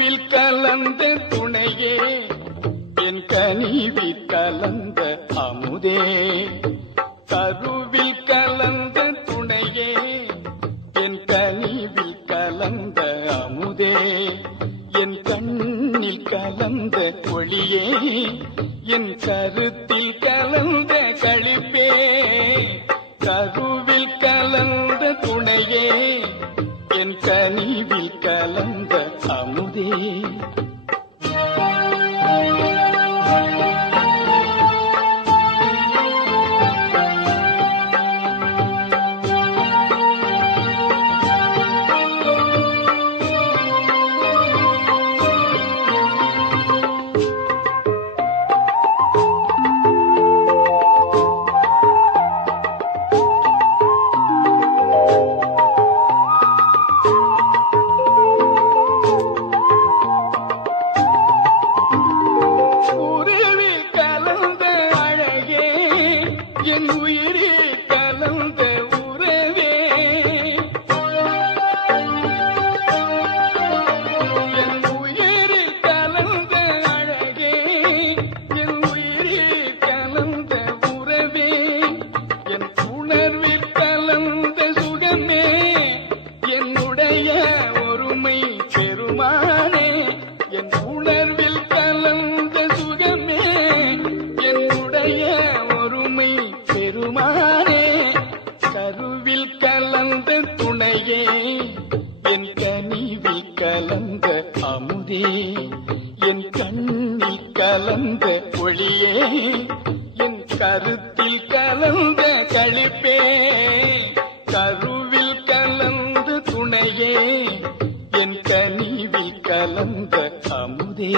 கருவில் கலந்த துணையே என் கனிவில் கலந்த அமுதே கருவில் கலந்த துணையே என் கனிவில் கலந்த அமுதே என் கண்ணில் கலந்த ஒளியே என் கருத்தில் கலந்த களிப்பே கருவில் கலந்த துணையே என் கனிவில் கலந்த அமுதே என் உயிரே கலந்த உறவே என் உயிரே கலந்த அழகே என் உயிரே கலந்த உறவே என் உணர்வில் கலந்த சுகமே என்னுடைய ஒருமை பெருமானே என் உணர்வில் கலந்த சுகமே என்னுடைய ஒருமை பெருமானே கருவில் கலந்த துணையே என் கனிவில் கலந்த அமுதே என் கண்ணில் கலந்த ஒளியே என் கருத்தில் கலந்த களிப்பே கருவில் கலந்த துணையே என் கனிவில் கலந்த அமுதே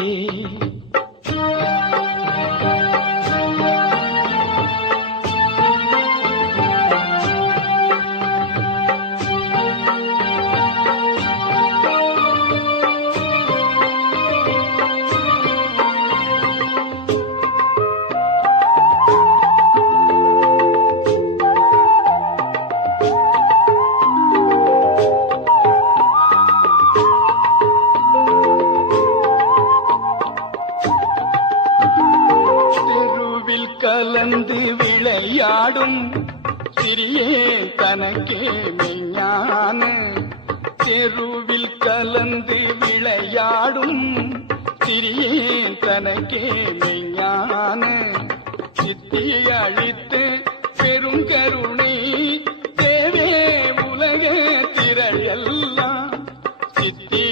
கலந்து விளையாடும் சிறியே தனக்கே மெய்ஞான தெருவில் கலந்து விளையாடும் சிறியே தனக்கே மெய்ஞான சித்தி அழித்து பெருங்கருணை தேவே உலக திரள் எல்லாம் சித்தி